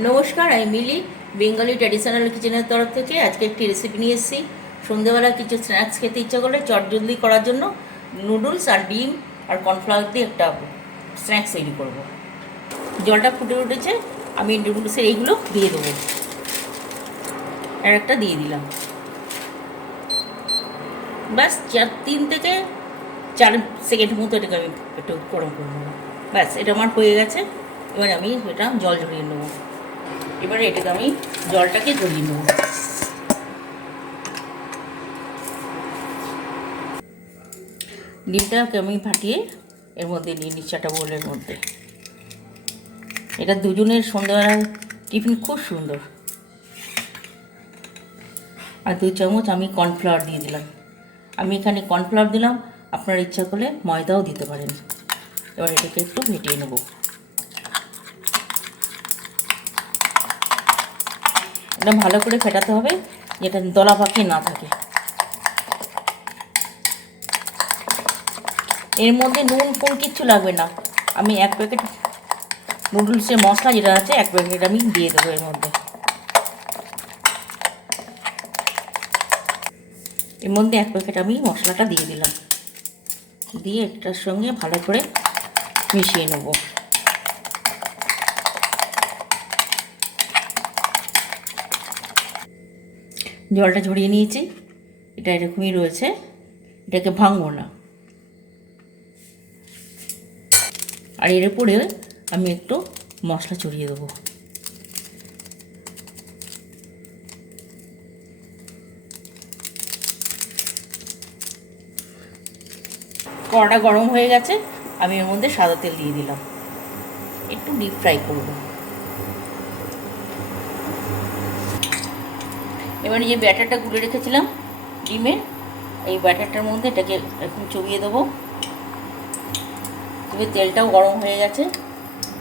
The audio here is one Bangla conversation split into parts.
নমস্কার, আমি মিলি বেঙ্গলি ট্র্যাডিশনাল কিচেনের তরফ থেকে আজকে একটি রেসিপি নিয়ে এসেছি। সন্ধ্যেবেলা কিছু স্ন্যাক্স খেতে ইচ্ছা করলে চটজলদি করার জন্য নুডলস আর ডিম আর কর্নফ্লাওয়ার দিয়ে একটা স্ন্যাক্স তৈরি করব। জলটা ফুটে উঠেছে, আমি নুডলসের এইগুলো দিয়ে দেবো। আর একটা দিয়ে দিলাম, ব্যাস 3 থেকে 4 সেকেন্ড মতো এটাকে আমি একটু গরম করে নেবো। ব্যাস, এটা আমার হয়ে গেছে। এবার আমি এটা জল ঝরিয়ে নেবো। এবারে এটাকে আমি জলটাকে ঝরিয়ে নেব। ডিমটাকে আমি ফাটিয়ে এর মধ্যে নিয়ে নিচ্ছি একটা বোলের মধ্যে। এটা দুজনের সন্ধ্যাবেলা টিফিন খুব সুন্দর। আর 2 চামচ আমি কর্নফ্লাওয়ার দিয়ে দিলাম। আমি এখানে কর্নফ্লাওয়ার দিলাম, আপনার ইচ্ছা করলে ময়দাও দিতে পারেন। এবার এটাকে একটু ফেটিয়ে নেব। এটা ভালো করে ফেটাতে হবে, যেটা দলা পাকিয়ে না থাকে। এর মধ্যে নুন ফোন কিচ্ছু লাগবে না। আমি 1 প্যাকেট নুডলসের মশলা যেটা আছে 1 প্যাকেট আমি দিয়ে দেবো এর মধ্যে। এর মধ্যে 1 প্যাকেট আমি মশলাটা দিয়ে দিলাম, দিয়ে এটার সঙ্গে ভালো করে মিশিয়ে নেব। জলটা ঝরিয়ে নিয়েছি, এটা এরকমই রয়েছে, এটাকে ভাঙবো না। আর এর উপরে আমি একটু মশলা ছড়িয়ে দেবো। কড়াটা গরম হয়ে গেছে, আমি এর মধ্যে সাদা তেল দিয়ে দিলাম, একটু ডিপ ফ্রাই করব। এবারে যে ব্যাটারটা গুলে রেখেছিলাম ডিমের, এই ব্যাটারটার মধ্যে এটাকে এখন চবিয়ে দেবো। তবে তেলটাও গরম হয়ে গেছে,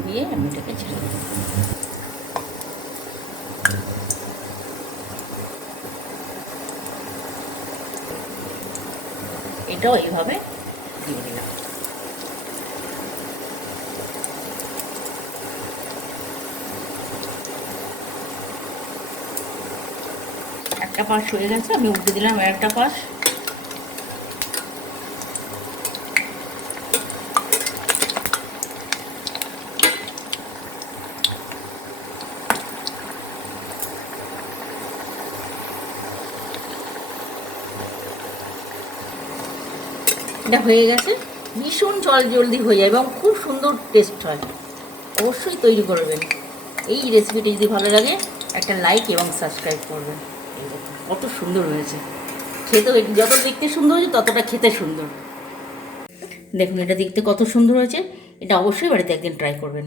দিয়ে আমি এটাকে ছেড়ে দেবো। এটাও এইভাবে দিয়ে দিলাম। একটা পাশ হয়ে গেছে, আমি উল্টে দিলাম আর একটা পাশ। এটা হয়ে গেছে, ভীষণ জলদি হয়ে যায় এবং খুব সুন্দর টেস্ট হয়। অবশ্যই তৈরি করবেন। এই রেসিপিটি যদি ভালো লাগে একটা লাইক এবং সাবস্ক্রাইব করবেন। কত সুন্দর হয়েছে খেতেও, যত দেখতে সুন্দর হয়েছে ততটা খেতে সুন্দর। দেখুন এটা দেখতে কত সুন্দর হয়েছে। এটা অবশ্যই বাড়িতে একদিন ট্রাই করবেন।